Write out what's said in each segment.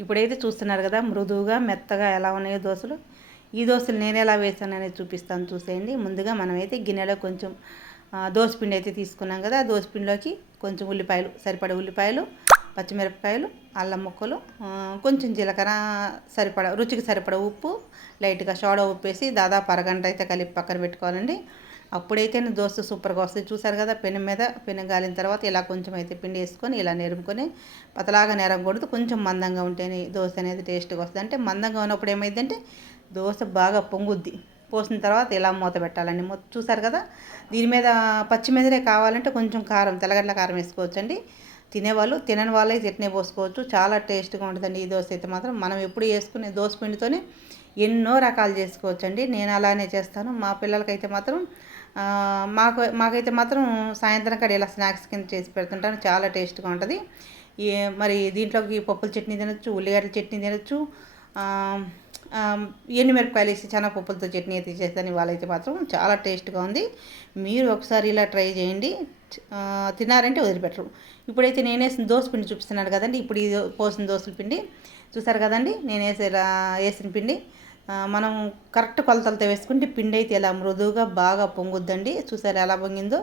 ఇప్పుడైతే చూస్తున్నారు కదా మృదువుగా మెత్తగా ఎలా ఉన్నాయో దోశలు. ఈ దోశలు నేను ఎలా వేసాననేది చూపిస్తాను చూసేయండి. ముందుగా మనమైతే గిన్నెలో కొంచెం దోసపిండి అయితే తీసుకున్నాం కదా ఆ దోసపిండిలోకి కొంచెం ఉల్లిపాయలు సరిపడ ఉల్లిపాయలు పచ్చిమిరపకాయలు అల్లం ముక్కలు కొంచెం జీలకర్ర సరిపడ రుచికి సరిపడ ఉప్పు లైట్గా సోడా ఉప్పు వేసి దాదాపు అరగంట అయితే కలిపి పక్కన పెట్టుకోవాలండి. అప్పుడైతే దోశ సూపర్గా వస్తుంది. చూసారు కదా పెనం మీద పెనం గాలిన తర్వాత ఇలా కొంచెం అయితే పిండి వేసుకొని ఇలా నెరుముకొని పతలాగా నెరగకూడదు కొంచెం మందంగా ఉంటేనే దోశ అనేది టేస్ట్గా వస్తుంది. అంటే మందంగా ఉన్నప్పుడు ఏమైందంటే దోశ బాగా పొంగుద్ది. పోసిన తర్వాత ఇలా మూత పెట్టాలండి. మూత చూసారు కదా దీని మీద పచ్చిమిరపకాయ కావాలంటే కొంచెం కారం తెల్లగడ్డ కారం వేసుకోవచ్చండి. తినేవాళ్ళు తినని వాళ్ళే చట్నీ పోసుకోవచ్చు. చాలా టేస్ట్గా ఉంటుందండి ఈ దోశ అయితే మాత్రం. మనం ఎప్పుడు వేసుకునే దోశ పిండితోనే ఎన్నో రకాలు చేసుకోవచ్చండి. నేను అలానే చేస్తాను. మా పిల్లలకైతే మాత్రం మాకు మాకైతే మాత్రం సాయంత్రం కాడ ఇలా స్నాక్స్ కింద చేసి పెడుతుంటాను చాలా టేస్ట్గా ఉంటుంది. మరి దీంట్లోకి పప్పుల చట్నీ తినొచ్చు ఉల్లిగడ్డల చట్నీ తినొచ్చు. ఎండుమిరపకాయలు వేసి చాలా పప్పులతో చట్నీ అయితే చేస్తాను వాళ్ళైతే మాత్రం చాలా టేస్ట్గా ఉంది. మీరు ఒకసారి ఇలా ట్రై చేయండి. తినారంటే వదిలిపెట్టరు. ఇప్పుడైతే నేను వేసిన దోశ పిండి చూపిస్తున్నాను కదండి. ఇప్పుడు ఇది పోసిన దోశల పిండి. చూసారు కదండి? నేను వేసే వేసిన పిండి. మనం కరెక్ట్ కొలతలతో వేసుకుంటే పిండి అయితే ఎలా మృదువుగా బాగా పొంగుద్దండి. చూసారు ఎలా పొంగిందో?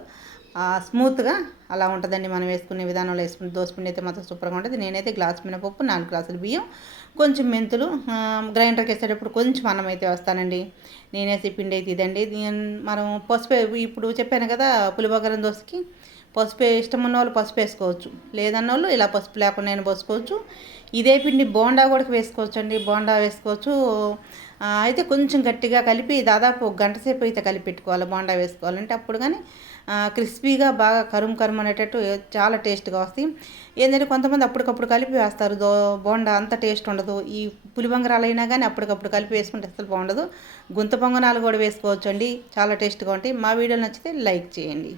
స్మూత్గా అలా ఉంటుందండి మనం వేసుకునే విధానంలో వేసుకునే పిండి అయితే మాత్రం సూపర్గా ఉంటుంది. నేనైతే గ్లాస్ మినపప్పు నాలుగు గ్లాసులు బియ్యం కొంచెం మెంతులు గ్రైండర్కి వేసేటప్పుడు కొంచెం అన్నం అయితే వస్తానండి. నేనేసి పిండి అయితే ఇదండి. మనం పసుపు ఇప్పుడు చెప్పాను కదా పులిబొగరం దోశకి పసుపు ఇష్టం ఉన్న వాళ్ళు పసుపు వేసుకోవచ్చు. లేదన్న వాళ్ళు ఇలా పసుపు లేకుండా నేను పోసుకోవచ్చు. ఇదే పిండి బోండా కూడా వేసుకోవచ్చు అండి బోండా వేసుకోవచ్చు. అయితే కొంచెం గట్టిగా కలిపి దాదాపు ఒక గంట సేపు అయితే కలిపి పెట్టుకోవాలి బోండా వేసుకోవాలంటే అప్పుడు కానీ క్రిస్పీగా బాగా కరుం కరుం అనేటట్టు చాలా టేస్ట్గా వస్తాయి. ఏంటంటే కొంతమంది అప్పటికప్పుడు కలిపి వేస్తారు. దో బోండా అంత టేస్ట్ ఉండదు. ఈ పులిబంగరాలు అయినా కానీ అప్పటికప్పుడు కలిపి వేసుకుంటే అసలు బాగుండదు. గుంత పొంగనాలు కూడా వేసుకోవచ్చు అండి చాలా టేస్ట్గా ఉంటాయి. మా వీడియో నచ్చితే లైక్ చేయండి.